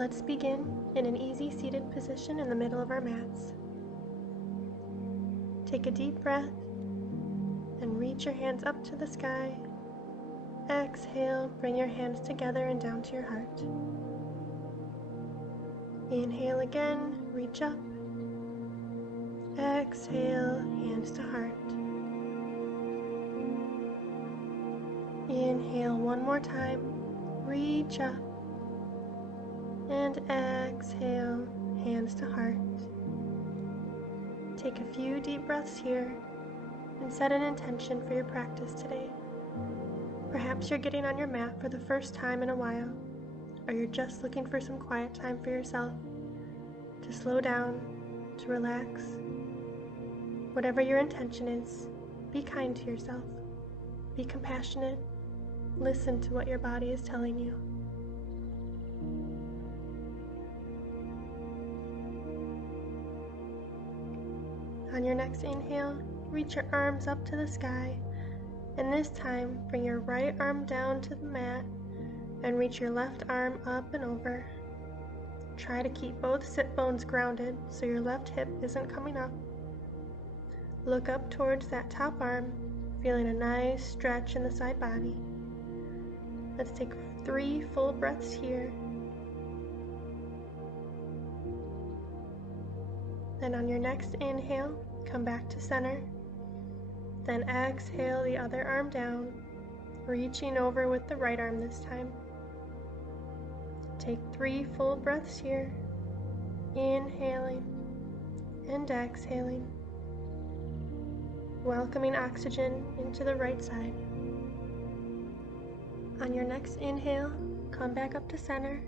Let's begin in an easy seated position in the middle of our mats. Take a deep breath and reach your hands up to the sky. Exhale, bring your hands together and down to your heart. Inhale again, reach up. Exhale, hands to heart. Inhale one more time, reach up. And exhale, hands to heart. Take a few deep breaths here and set an intention for your practice today. Perhaps you're getting on your mat for the first time in a while, or you're just looking for some quiet time for yourself, to slow down, to relax. Whatever your intention is, be kind to yourself, be compassionate, listen to what your body is telling you. On your next inhale, reach your arms up to the sky, and this time bring your right arm down to the mat and reach your left arm up and over. Try to keep both sit bones grounded so your left hip isn't coming up. Look up towards that top arm, feeling a nice stretch in the side body. Let's take 3 full breaths here. Then on your next inhale, come back to center. Then exhale the other arm down, reaching over with the right arm this time. Take 3 full breaths here, inhaling and exhaling, welcoming oxygen into the right side. On your next inhale, come back up to center,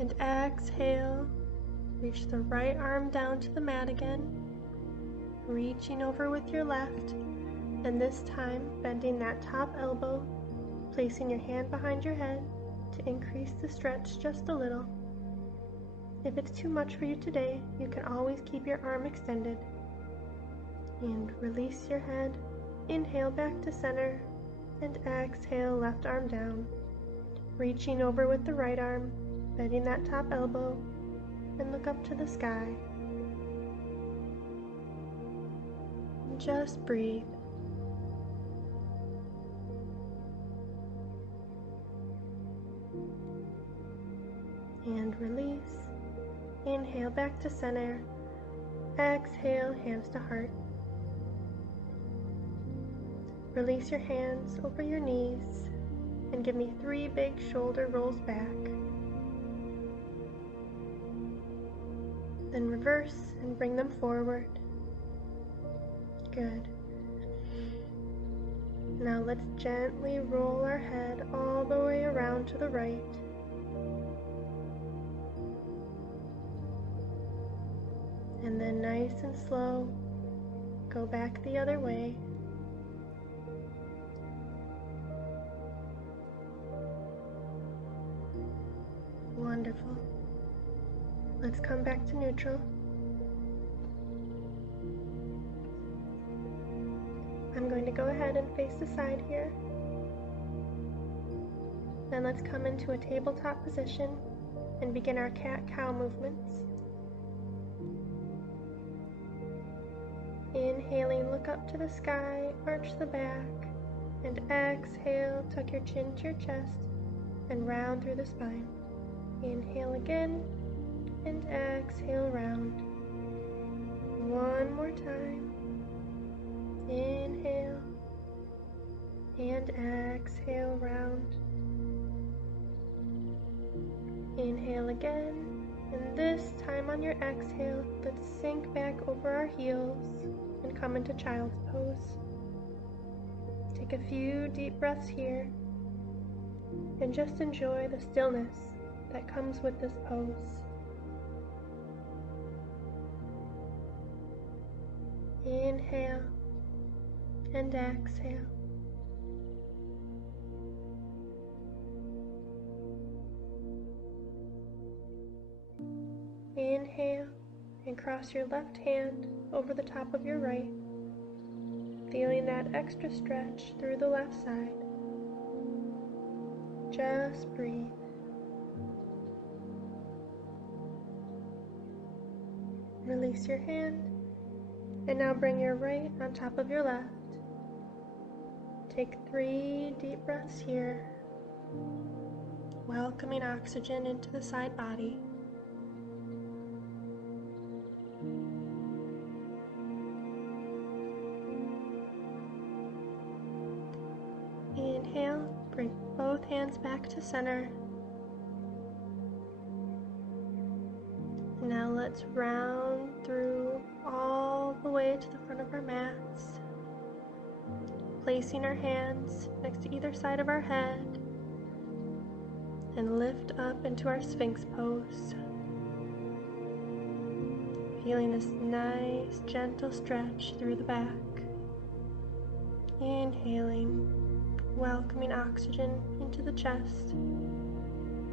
and exhale, reach the right arm down to the mat again, reaching over with your left, and this time bending that top elbow, placing your hand behind your head to increase the stretch just a little. If it's too much for you today, you can always keep your arm extended. And release your head, inhale back to center, and exhale left arm down, reaching over with the right arm, bending that top elbow, and look up to the sky. Just breathe. And release. Inhale back to center. Exhale, hands to heart. Release your hands over your knees and give me 3 big shoulder rolls back. Then reverse and bring them forward. Good. Now let's gently roll our head all the way around to the right. And then nice and slow, go back the other way. Wonderful. Let's come back to neutral. I'm going to go ahead and face the side here. Then let's come into a tabletop position and begin our cat-cow movements. Inhaling, look up to the sky, arch the back, and exhale, tuck your chin to your chest and round through the spine. Inhale again, and exhale, round. One more time. Inhale, and exhale, round. Inhale again, and this time on your exhale, let's sink back over our heels and come into child's pose. Take a few deep breaths here, and just enjoy the stillness that comes with this pose. Inhale and exhale. Inhale and cross your left hand over the top of your right, feeling that extra stretch through the left side. Just breathe. Release your hand, and now bring your right on top of your left. Take 3 deep breaths here, welcoming oxygen into the side body. Inhale, bring both hands back to center. Now let's round through all the way to the front of our mats, placing our hands next to either side of our head, and lift up into our Sphinx pose. Feeling this nice, gentle stretch through the back. Inhaling, welcoming oxygen into the chest,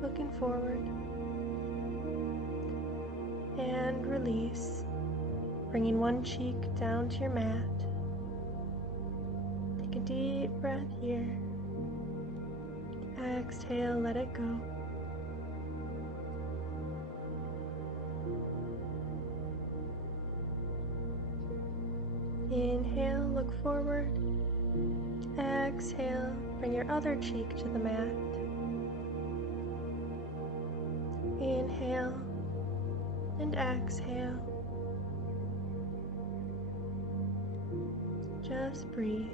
looking forward. And release, bringing one cheek down to your mat. Take a deep breath here. Exhale, let it go. Inhale, look forward. Exhale, bring your other cheek to the mat. Inhale and exhale. Just breathe.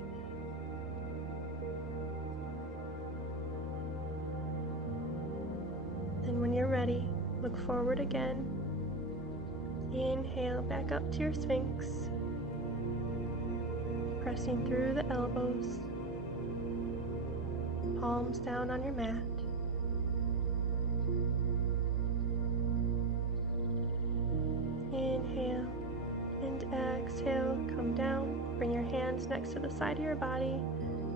Then when you're ready, look forward again. Inhale back up to your Sphinx, pressing through the elbows, palms down on your mat. Inhale and exhale, come down, bring your hands next to the side of your body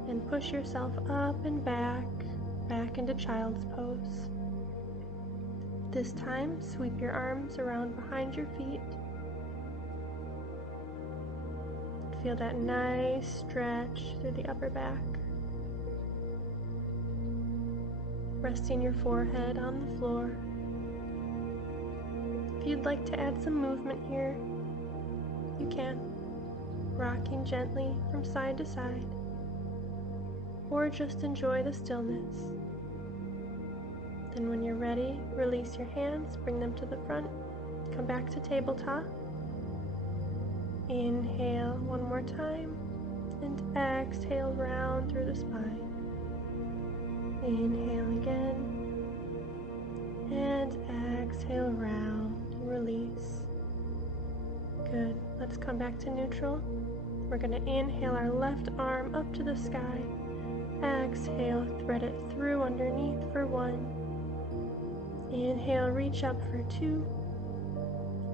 and push yourself up and back into child's pose. This time, sweep your arms around behind your feet. Feel that nice stretch through the upper back. Resting your forehead on the floor. If you'd like to add some movement here, you can, rocking gently from side to side, or just enjoy the stillness. Then when you're ready, release your hands, bring them to the front, come back to tabletop. Inhale one more time, and exhale round through the spine. Inhale again, and exhale round, release. Good, let's come back to neutral. We're going to inhale our left arm up to the sky. Exhale, thread it through underneath for 1. Inhale, reach up for 2.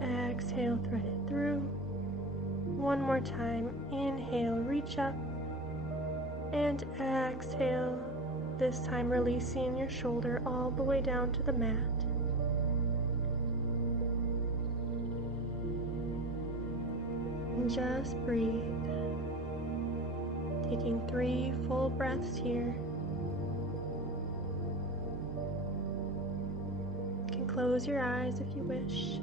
Exhale, thread it through. One more time. Inhale, reach up. And exhale, this time releasing your shoulder all the way down to the mat. And just breathe. Taking 3 full breaths here. You can close your eyes if you wish.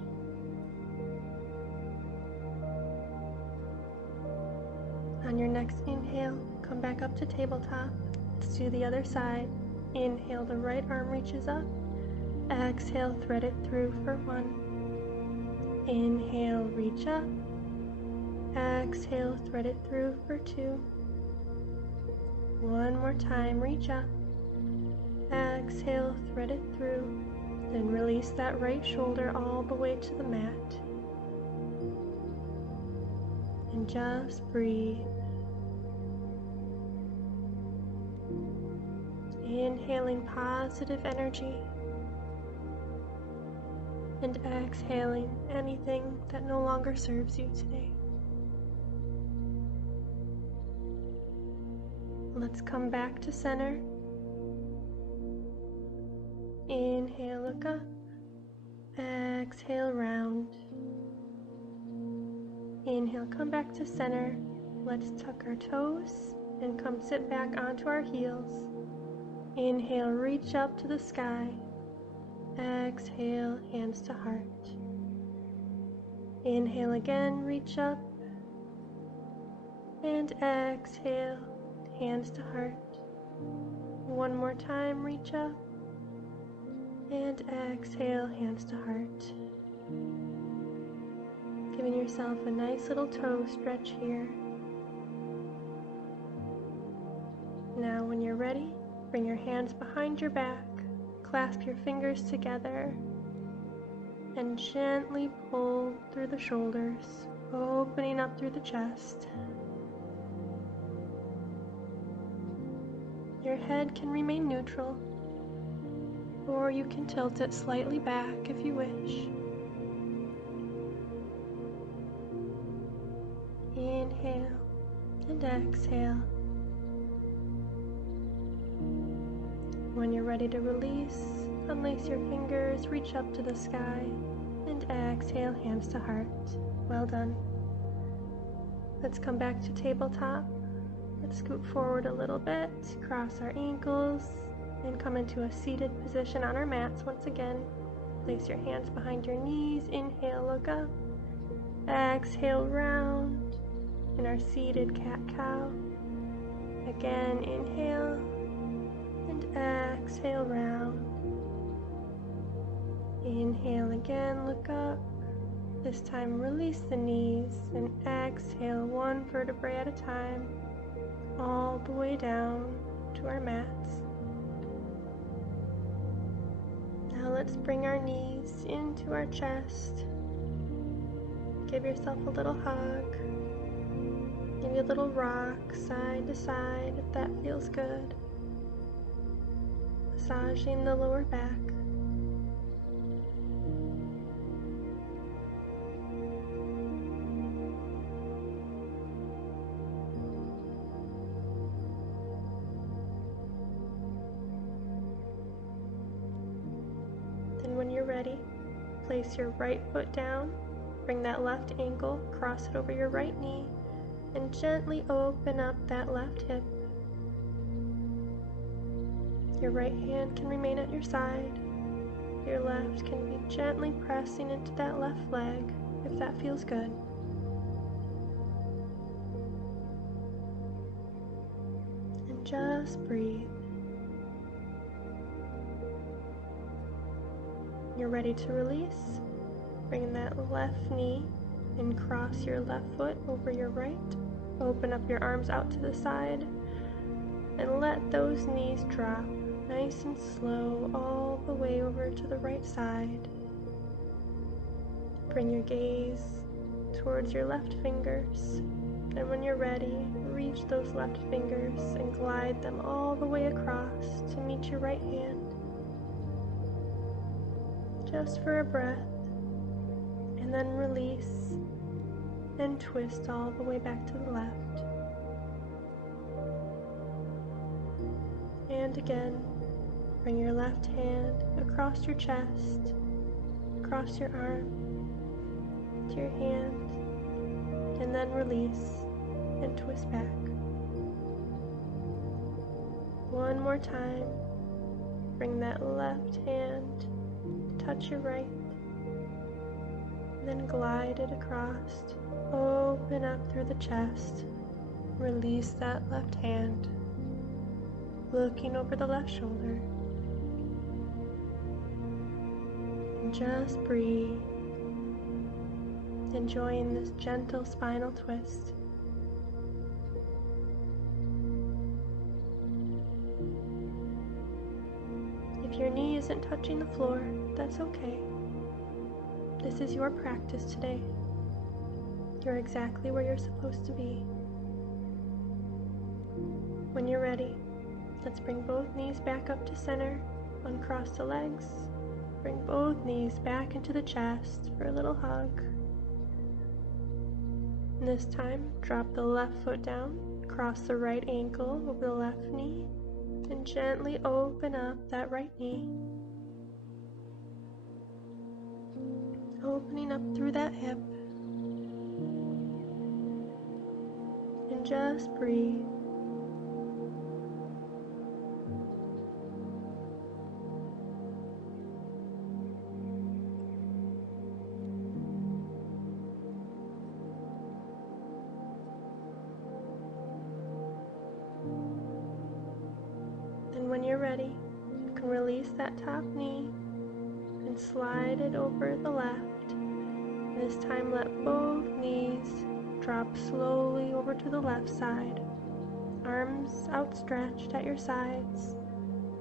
On your next inhale, come back up to tabletop. Let's do the other side. Inhale, the right arm reaches up. Exhale, thread it through for 1. Inhale, reach up. Exhale, thread it through for 2. One more time, reach up. Exhale, thread it through. Then release that right shoulder all the way to the mat. And just breathe. Inhaling positive energy and exhaling anything that no longer serves you today. Let's come back to center. Inhale, look up. Exhale, round. Inhale, come back to center. Let's tuck our toes and come sit back onto our heels. Inhale, reach up to the sky. Exhale, hands to heart. Inhale again, reach up. And exhale, hands to heart. One more time, reach up. And exhale, hands to heart. Giving yourself a nice little toe stretch here. Now when you're ready, bring your hands behind your back, clasp your fingers together, and gently pull through the shoulders, opening up through the chest. Your head can remain neutral, or you can tilt it slightly back if you wish. Inhale and exhale. When you're ready to release, unlace your fingers, reach up to the sky, and exhale, hands to heart. Well done. Let's come back to tabletop. Let's scoot forward a little bit, cross our ankles, and come into a seated position on our mats once again. Place your hands behind your knees. Inhale, look up. Exhale, round in our seated cat-cow. Again, inhale, and exhale, round. Inhale again, look up. This time release the knees and exhale one vertebrae at a time, all the way down to our mats. Now let's bring our knees into our chest. Give yourself a little hug. Maybe a little rock side to side if that feels good. Massaging the lower back. Then when you're ready, place your right foot down, bring that left ankle, cross it over your right knee, and gently open up that left hip. Your right hand can remain at your side. Your left can be gently pressing into that left leg if that feels good. And just breathe. You're ready to release. Bring that left knee and cross your left foot over your right. Open up your arms out to the side and let those knees drop nice and slow all the way over to the right side. Bring your gaze towards your left fingers, and when you're ready, reach those left fingers and glide them all the way across to meet your right hand. Just for a breath, and then release and twist all the way back to the left. And again, bring your left hand across your chest, across your arm, to your hand, and then release and twist back. One more time, bring that left hand, touch your right, and then glide it across. Open up through the chest, release that left hand, looking over the left shoulder. And just breathe, enjoying this gentle spinal twist. If your knee isn't touching the floor, that's okay. This is your practice today. You're exactly where you're supposed to be. When you're ready, let's bring both knees back up to center, uncross the legs, bring both knees back into the chest for a little hug. And this time, drop the left foot down, cross the right ankle over the left knee, and gently open up that right knee. Opening up through that hip. And just breathe. when you're ready, you can release that top knee and slide it over the left. This time let both knees drop slowly over to the left side. Arms outstretched at your sides,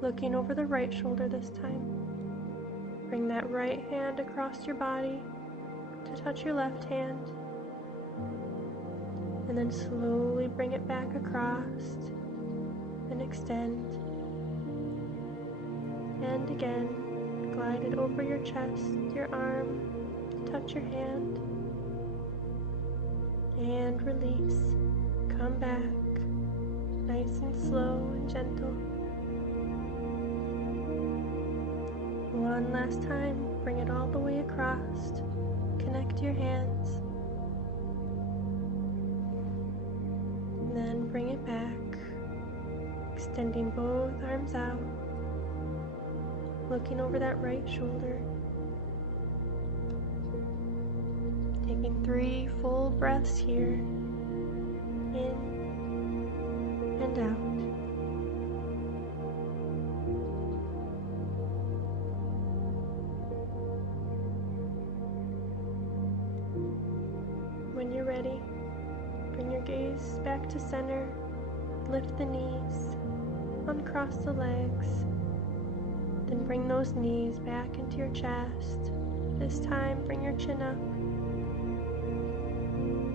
looking over the right shoulder this time. Bring that right hand across your body to touch your left hand, and then slowly bring it back across and extend. And again, glide it over your chest, your arm, to touch your hand, and release. Come back, nice and slow and gentle. One last time, bring it all the way across. Connect your hands. And then bring it back, extending both arms out, looking over that right shoulder. Taking 3 full breaths here, in and out. When you're ready, bring your gaze back to center, lift the knees, uncross the legs, then bring those knees back into your chest. This time, bring your chin up.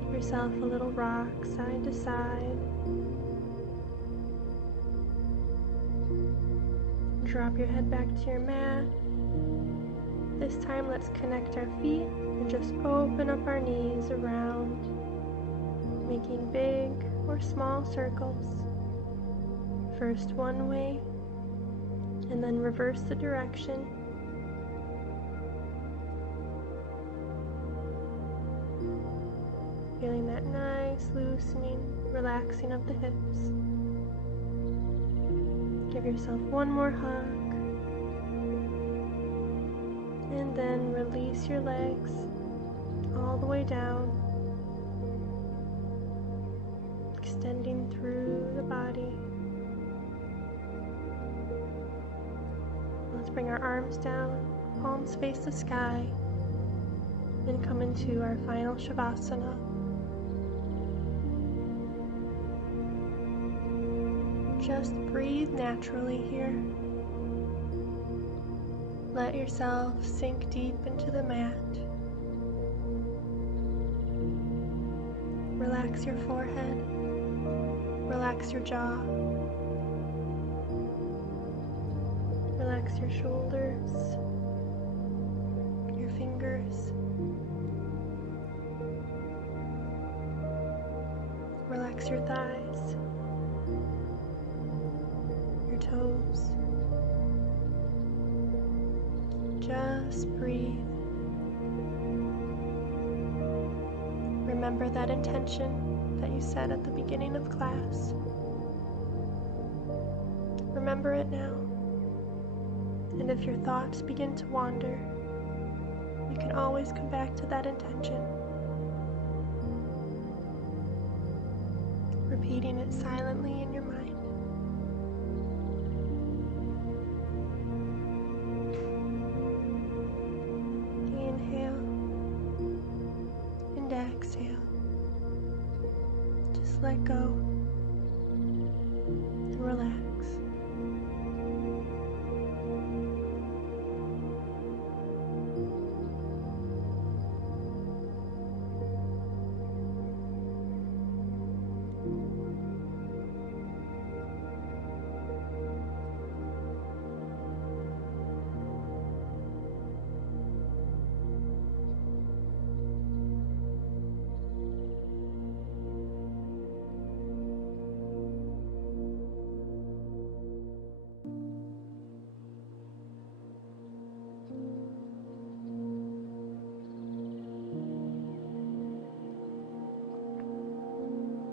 Give yourself a little rock side to side. Drop your head back to your mat. This time, let's connect our feet and just open up our knees around, making big or small circles. First one way, and then reverse the direction. Feeling that nice loosening, relaxing of the hips. Give yourself one more hug. And then release your legs all the way down, extending through the body. Let's bring our arms down, palms face the sky, and come into our final Shavasana. Just breathe naturally here. Let yourself sink deep into the mat. Relax your forehead. Relax your jaw. Relax your shoulders, your fingers. Relax your thighs, your toes. Just breathe. Remember that intention that you set at the beginning of class. Remember it now. And if your thoughts begin to wander, you can always come back to that intention, repeating it silently in your mind. Inhale and exhale. Just let go and relax.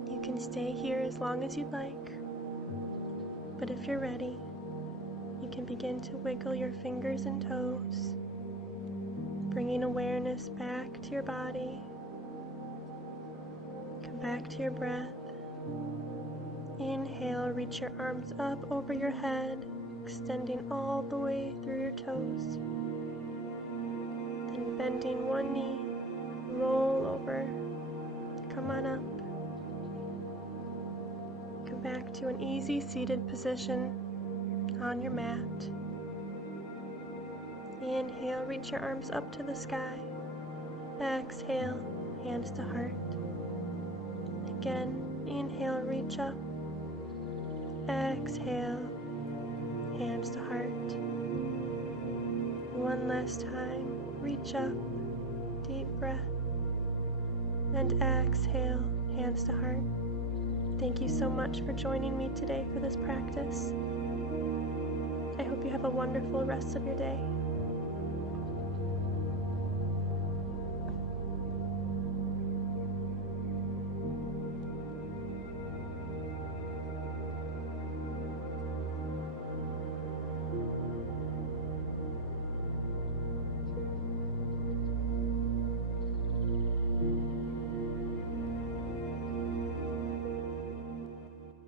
You can stay here as long as you'd like, but if you're ready, you can begin to wiggle your fingers and toes, bringing awareness back to your body. Come back to your breath. Inhale, reach your arms up over your head extending all the way through your toes. Then bending one knee, roll over, come on up. Come back to an easy seated position on your mat. Inhale, reach your arms up to the sky. Exhale, hands to heart. Again, inhale, reach up. Exhale, hands to heart. One last time, reach up, deep breath, and exhale, hands to heart. Thank you so much for joining me today for this practice. I hope you have a wonderful rest of your day.